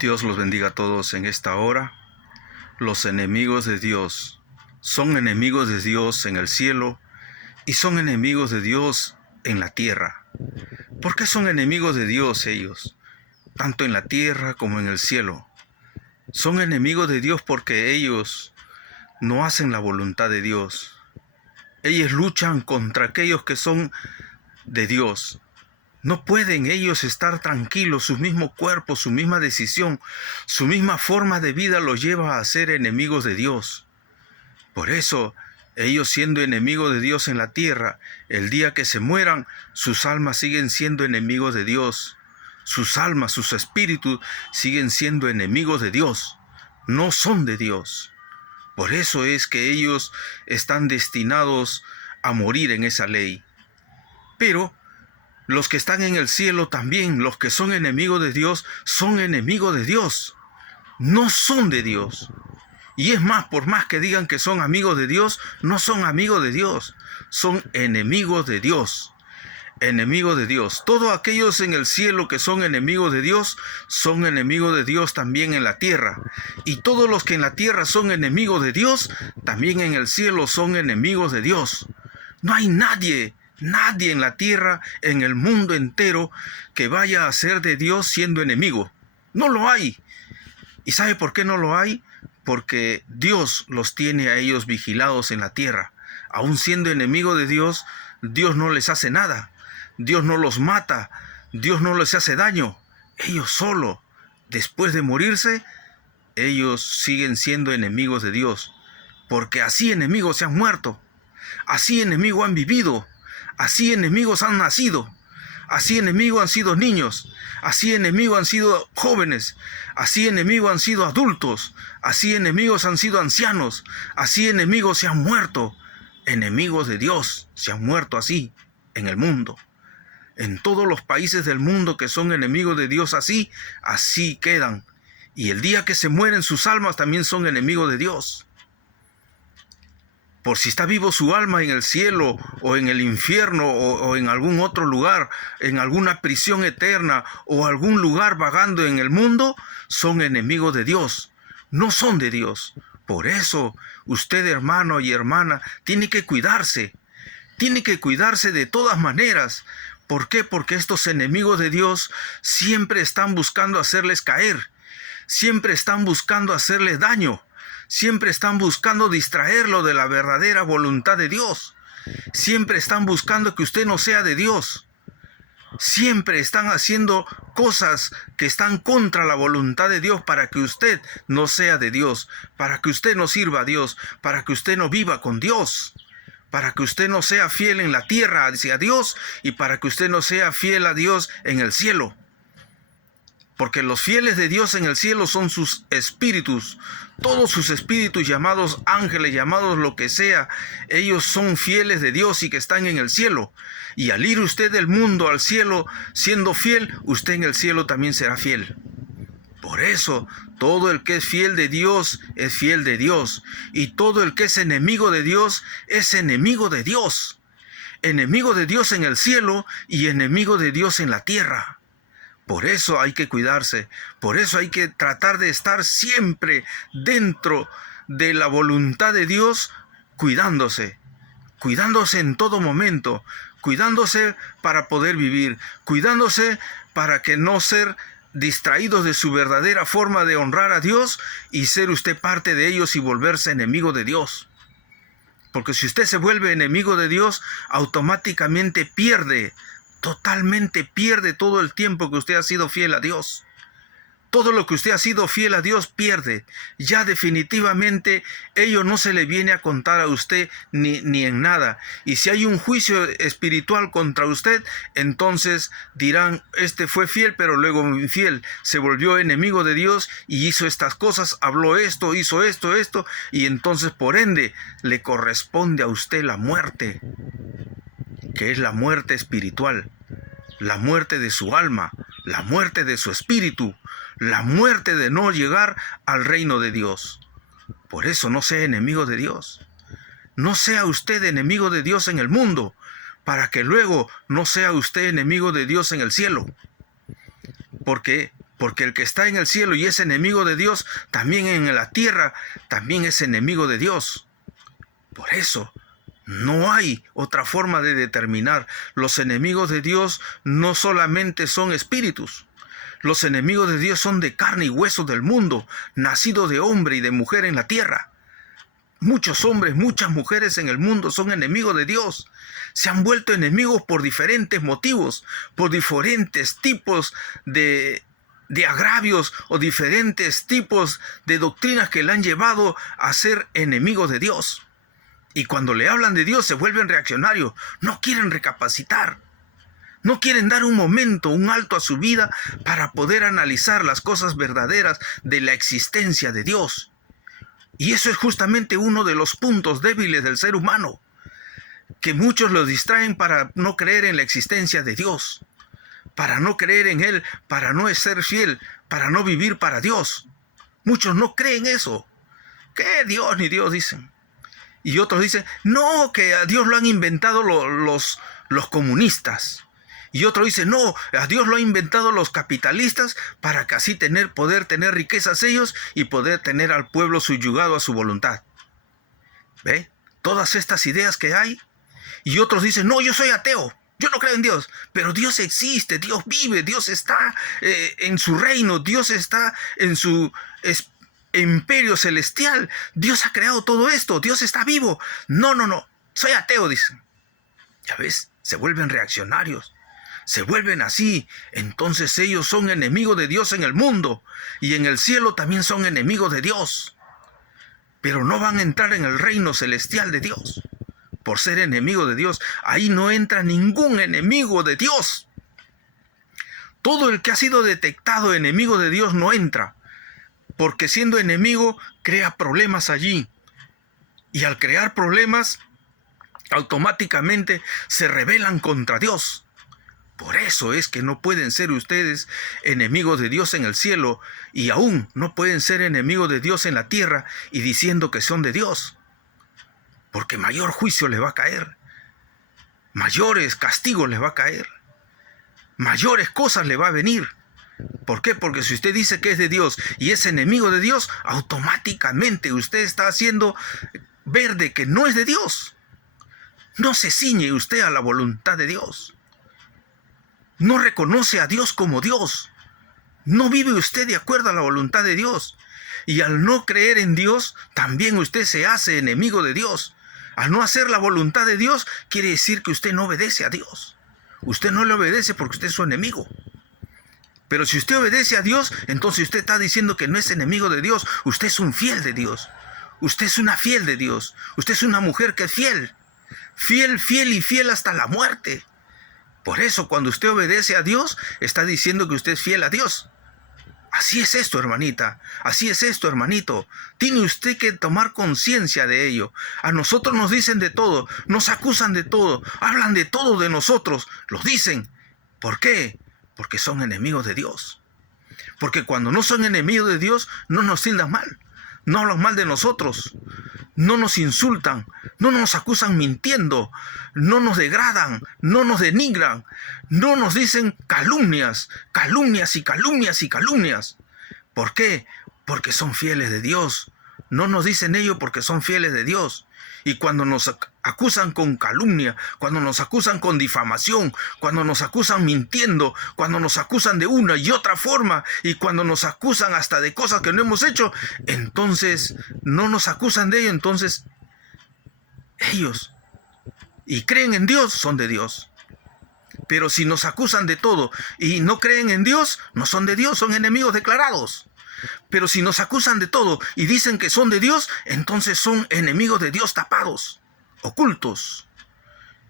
Dios los bendiga a todos en esta hora. Los enemigos de Dios son enemigos de Dios en el cielo y son enemigos de Dios en la tierra. ¿Por qué son enemigos de Dios ellos? Tanto en la tierra como en el cielo. Son enemigos de Dios porque ellos no hacen la voluntad de Dios. Ellos luchan contra aquellos que son de Dios. No pueden ellos estar tranquilos, su mismo cuerpo, su misma decisión, su misma forma de vida los lleva a ser enemigos de Dios. Por eso, ellos siendo enemigos de Dios en la tierra, el día que se mueran, sus almas siguen siendo enemigos de Dios. Sus almas, sus espíritus siguen siendo enemigos de Dios. No son de Dios. Por eso es que ellos están destinados a morir en esa ley. Pero los que están en el cielo también, los que son enemigos de Dios, son enemigos de Dios. No son de Dios. Y es más, por más que digan que son amigos de Dios, no son amigos de Dios. Son enemigos de Dios. Enemigos de Dios. Todos aquellos en el cielo que son enemigos de Dios, son enemigos de Dios también en la tierra. Y todos los que en la tierra son enemigos de Dios, también en el cielo son enemigos de Dios. No hay nadie en la tierra, en el mundo entero, que vaya a ser de Dios siendo enemigo. No lo hay. ¿Y sabe por qué no lo hay? Porque Dios los tiene a ellos vigilados en la tierra. Aún siendo enemigos de Dios, Dios no les hace nada. Dios no los mata. Dios no les hace daño. Ellos solo, después de morirse, ellos siguen siendo enemigos de Dios. Porque así enemigos se han muerto. Así enemigos han vivido. Así enemigos han nacido, así enemigos han sido niños, así enemigos han sido jóvenes, así enemigos han sido adultos, así enemigos han sido ancianos, así enemigos se han muerto, enemigos de Dios se han muerto así en el mundo. En todos los países del mundo que son enemigos de Dios así quedan. Y el día que se mueren sus almas también son enemigos de Dios. Por si está vivo su alma en el cielo o en el infierno o en algún otro lugar, en alguna prisión eterna o algún lugar vagando en el mundo, son enemigos de Dios, no son de Dios. Por eso usted, hermano y hermana, tiene que cuidarse de todas maneras. ¿Por qué? Porque estos enemigos de Dios siempre están buscando hacerles caer, siempre están buscando hacerles daño. Siempre están buscando distraerlo de la verdadera voluntad de Dios. Siempre están buscando que usted no sea de Dios. Siempre están haciendo cosas que están contra la voluntad de Dios para que usted no sea de Dios, para que usted no sirva a Dios, para que usted no viva con Dios, para que usted no sea fiel en la tierra hacia Dios y para que usted no sea fiel a Dios en el cielo. Porque los fieles de Dios en el cielo son sus espíritus. Todos sus espíritus, llamados ángeles, llamados lo que sea, ellos son fieles de Dios y que están en el cielo. Y al ir usted del mundo al cielo siendo fiel, usted en el cielo también será fiel. Por eso, todo el que es fiel de Dios es fiel de Dios. Y todo el que es enemigo de Dios es enemigo de Dios. Enemigo de Dios en el cielo y enemigo de Dios en la tierra. Por eso hay que cuidarse, por eso hay que tratar de estar siempre dentro de la voluntad de Dios, cuidándose en todo momento, cuidándose para poder vivir, cuidándose para que no ser distraídos de su verdadera forma de honrar a Dios y ser usted parte de ellos y volverse enemigo de Dios. Porque si usted se vuelve enemigo de Dios, automáticamente totalmente pierde todo el tiempo que usted ha sido fiel a Dios. Todo lo que usted ha sido fiel a Dios pierde. Ya definitivamente ello no se le viene a contar a usted ni en nada. Y si hay un juicio espiritual contra usted, entonces dirán, este fue fiel pero luego infiel. Se volvió enemigo de Dios y hizo estas cosas, habló esto, hizo esto, y entonces por ende le corresponde a usted la muerte, que es la muerte espiritual, la muerte de su alma, la muerte de su espíritu, la muerte de no llegar al reino de Dios. Por eso no sea enemigo de Dios. No sea usted enemigo de Dios en el mundo, para que luego no sea usted enemigo de Dios en el cielo. Porque Porque el que está en el cielo y es enemigo de Dios, también en la tierra, también es enemigo de Dios. Por eso, no hay otra forma de determinar. Los enemigos de Dios no solamente son espíritus. Los enemigos de Dios son de carne y hueso del mundo, nacidos de hombre y de mujer en la tierra. Muchos hombres, muchas mujeres en el mundo son enemigos de Dios. Se han vuelto enemigos por diferentes motivos, por diferentes tipos de agravios o diferentes tipos de doctrinas que le han llevado a ser enemigos de Dios. Y cuando le hablan de Dios se vuelven reaccionarios, no quieren recapacitar. No quieren dar un momento, un alto a su vida para poder analizar las cosas verdaderas de la existencia de Dios. Y eso es justamente uno de los puntos débiles del ser humano, que muchos lo distraen para no creer en la existencia de Dios, para no creer en Él, para no ser fiel, para no vivir para Dios. Muchos no creen eso. ¿Qué Dios ni Dios dicen? Y otros dicen, no, que a Dios lo han inventado los comunistas. Y otro dice, no, a Dios lo han inventado los capitalistas para que así poder tener riquezas ellos y poder tener al pueblo subyugado a su voluntad. ¿Ve? Todas estas ideas que hay. Y otros dicen, no, yo soy ateo, yo no creo en Dios. Pero Dios existe, Dios vive, Dios está en su reino, Dios está en su imperio celestial. Dios ha creado todo esto, Dios está vivo. No, soy ateo, dicen. Ya ves, se vuelven reaccionarios. Se vuelven así, entonces ellos son enemigos de Dios en el mundo y en el cielo también son enemigos de Dios. Pero no van a entrar en el reino celestial de Dios por ser enemigos de Dios. Ahí no entra ningún enemigo de Dios. Todo el que ha sido detectado enemigo de Dios no entra, porque siendo enemigo crea problemas allí. Y al crear problemas, automáticamente se rebelan contra Dios. Por eso es que no pueden ser ustedes enemigos de Dios en el cielo y aún no pueden ser enemigos de Dios en la tierra y diciendo que son de Dios. Porque mayor juicio les va a caer, mayores castigos les va a caer, mayores cosas le va a venir. ¿Por qué? Porque si usted dice que es de Dios y es enemigo de Dios, automáticamente usted está haciendo ver de que no es de Dios. No se ciñe usted a la voluntad de Dios. No reconoce a Dios como Dios. No vive usted de acuerdo a la voluntad de Dios. Y al no creer en Dios, también usted se hace enemigo de Dios. Al no hacer la voluntad de Dios, quiere decir que usted no obedece a Dios. Usted no le obedece porque usted es su enemigo. Pero si usted obedece a Dios, entonces usted está diciendo que no es enemigo de Dios. Usted es un fiel de Dios. Usted es una fiel de Dios. Usted es una mujer que es fiel. Fiel, fiel y fiel hasta la muerte. Por eso, cuando usted obedece a Dios, está diciendo que usted es fiel a Dios. Así es esto, hermanita. Así es esto, hermanito. Tiene usted que tomar conciencia de ello. A nosotros nos dicen de todo, nos acusan de todo, hablan de todo de nosotros, los dicen. ¿Por qué? Porque son enemigos de Dios. Porque cuando no son enemigos de Dios, no nos tildan mal. No hablan mal de nosotros. No nos insultan, no nos acusan mintiendo, no nos degradan, no nos denigran, no nos dicen calumnias, calumnias y calumnias y calumnias. ¿Por qué? Porque son fieles de Dios. No nos dicen ello porque son fieles de Dios. Y cuando nos acusan con calumnia, cuando nos acusan con difamación, cuando nos acusan mintiendo, cuando nos acusan de una y otra forma, y cuando nos acusan hasta de cosas que no hemos hecho, entonces no nos acusan de ello, entonces ellos, y creen en Dios, son de Dios. Pero si nos acusan de todo y no creen en Dios, no son de Dios, son enemigos declarados. Pero si nos acusan de todo y dicen que son de Dios, entonces son enemigos de Dios tapados, ocultos.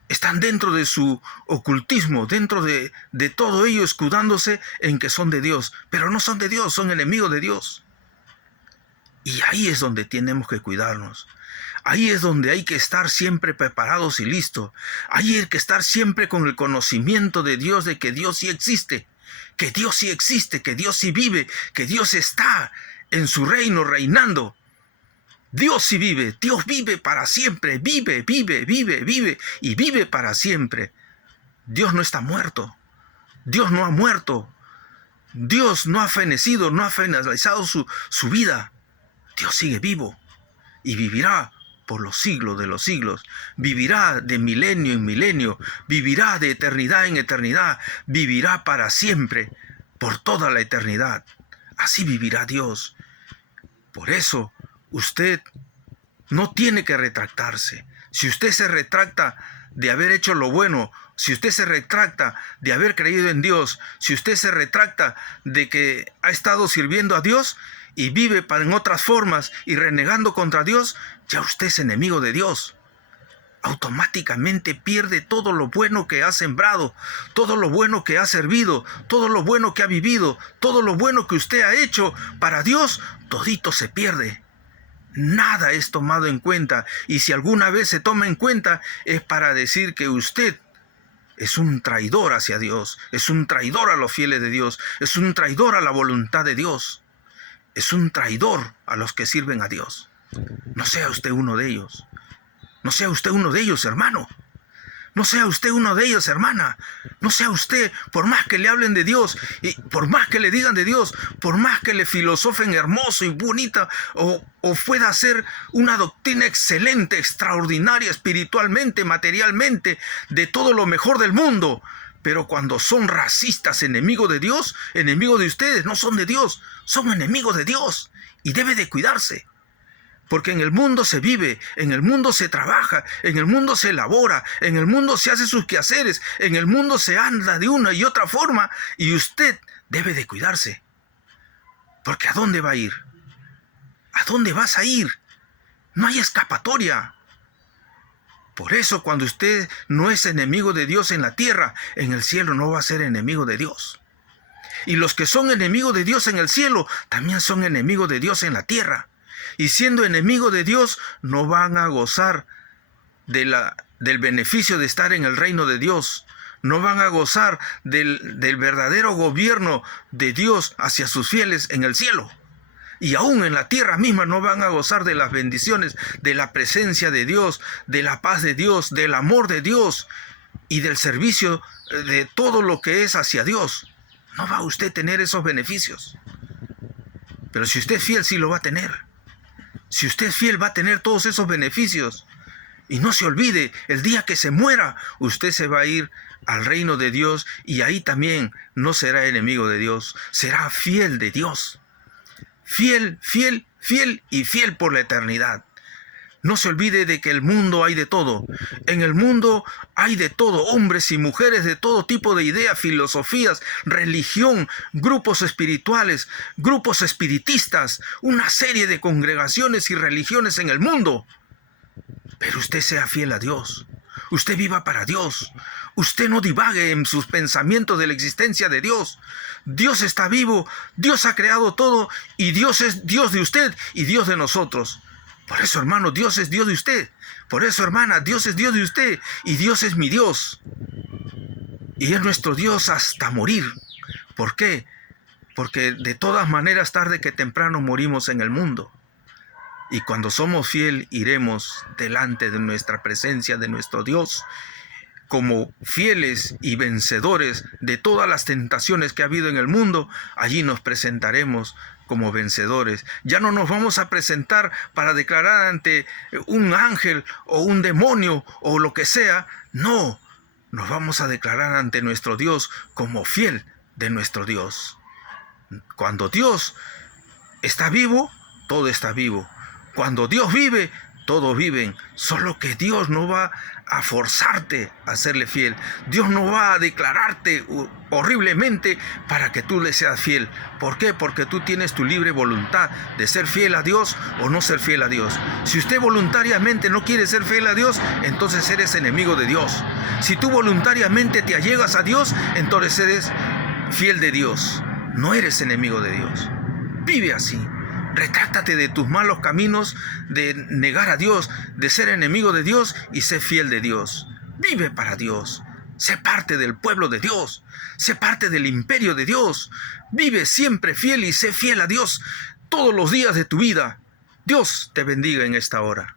Están dentro de su ocultismo, dentro de todo ello, escudándose en que son de Dios. Pero no son de Dios, son enemigos de Dios. Y ahí es donde tenemos que cuidarnos. Ahí es donde hay que estar siempre preparados y listos. Ahí hay que estar siempre con el conocimiento de Dios, de que Dios sí existe. Que Dios sí existe, que Dios sí vive, que Dios está en su reino reinando. Dios sí vive, Dios vive para siempre, vive y vive para siempre. Dios no está muerto, Dios no ha muerto. Dios no ha fenecido, no ha finalizado su vida. Dios sigue vivo y vivirá por los siglos de los siglos. Vivirá de milenio en milenio. Vivirá de eternidad en eternidad. Vivirá para siempre, por toda la eternidad. Así vivirá Dios. Por eso, usted no tiene que retractarse. Si usted se retracta de haber hecho lo bueno, si usted se retracta de haber creído en Dios, si usted se retracta de que ha estado sirviendo a Dios y vive en otras formas y renegando contra Dios, ya usted es enemigo de Dios. Automáticamente pierde todo lo bueno que ha sembrado, todo lo bueno que ha servido, todo lo bueno que ha vivido, todo lo bueno que usted ha hecho para Dios, todito se pierde. Nada es tomado en cuenta, y si alguna vez se toma en cuenta es para decir que usted es un traidor hacia Dios, es un traidor a los fieles de Dios, es un traidor a la voluntad de Dios, es un traidor a los que sirven a Dios. No sea usted uno de ellos. No sea usted uno de ellos, hermano. No sea usted uno de ellos, hermana. No sea usted, por más que le hablen de Dios, y por más que le digan de Dios, por más que le filosofen hermoso y bonita, o pueda hacer una doctrina excelente, extraordinaria, espiritualmente, materialmente, de todo lo mejor del mundo. Pero cuando son racistas, enemigos de Dios, enemigos de ustedes, no son de Dios, son enemigos de Dios. Y debe de cuidarse. Porque en el mundo se vive, en el mundo se trabaja, en el mundo se elabora, en el mundo se hace sus quehaceres, en el mundo se anda de una y otra forma, y usted debe de cuidarse. Porque ¿a dónde va a ir? ¿A dónde vas a ir? No hay escapatoria. Por eso cuando usted no es enemigo de Dios en la tierra, en el cielo no va a ser enemigo de Dios. Y los que son enemigos de Dios en el cielo, también son enemigos de Dios en la tierra. Y siendo enemigo de Dios, no van a gozar del beneficio de estar en el reino de Dios. No van a gozar del verdadero gobierno de Dios hacia sus fieles en el cielo. Y aún en la tierra misma no van a gozar de las bendiciones, de la presencia de Dios, de la paz de Dios, del amor de Dios y del servicio de todo lo que es hacia Dios. No va a usted tener esos beneficios. Pero si usted es fiel, sí lo va a tener. Si usted es fiel, va a tener todos esos beneficios. Y no se olvide, el día que se muera, usted se va a ir al reino de Dios y ahí también no será enemigo de Dios, será fiel de Dios. Fiel, fiel, fiel y fiel por la eternidad. No se olvide de que el mundo hay de todo. En el mundo hay de todo, hombres y mujeres de todo tipo de ideas, filosofías, religión, grupos espirituales, grupos espiritistas, una serie de congregaciones y religiones en el mundo. Pero usted sea fiel a Dios. Usted viva para Dios. Usted no divague en sus pensamientos de la existencia de Dios. Dios está vivo, Dios ha creado todo y Dios es Dios de usted y Dios de nosotros. Por eso, hermano, Dios es Dios de usted. Por eso, hermana, Dios es Dios de usted y Dios es mi Dios. Y es nuestro Dios hasta morir. ¿Por qué? Porque de todas maneras, tarde que temprano morimos en el mundo. Y cuando somos fiel, iremos delante de nuestra presencia, de nuestro Dios, como fieles y vencedores de todas las tentaciones que ha habido en el mundo. Allí nos presentaremos como vencedores. Ya no nos vamos a presentar para declarar ante un ángel o un demonio o lo que sea. No, nos vamos a declarar ante nuestro Dios como fiel de nuestro Dios. Cuando Dios está vivo, todo está vivo. Cuando Dios vive, todos viven. Solo que Dios no va a forzarte a serle fiel. Dios no va a declararte horriblemente para que tú le seas fiel. ¿Por qué? Porque tú tienes tu libre voluntad de ser fiel a Dios o no ser fiel a Dios. Si usted voluntariamente no quiere ser fiel a Dios, entonces eres enemigo de Dios. Si tú voluntariamente te allegas a Dios, entonces eres fiel de Dios. No eres enemigo de Dios. Vive así. Retráctate de tus malos caminos, de negar a Dios, de ser enemigo de Dios y sé fiel de Dios. Vive para Dios. Sé parte del pueblo de Dios. Sé parte del imperio de Dios. Vive siempre fiel y sé fiel a Dios todos los días de tu vida. Dios te bendiga en esta hora.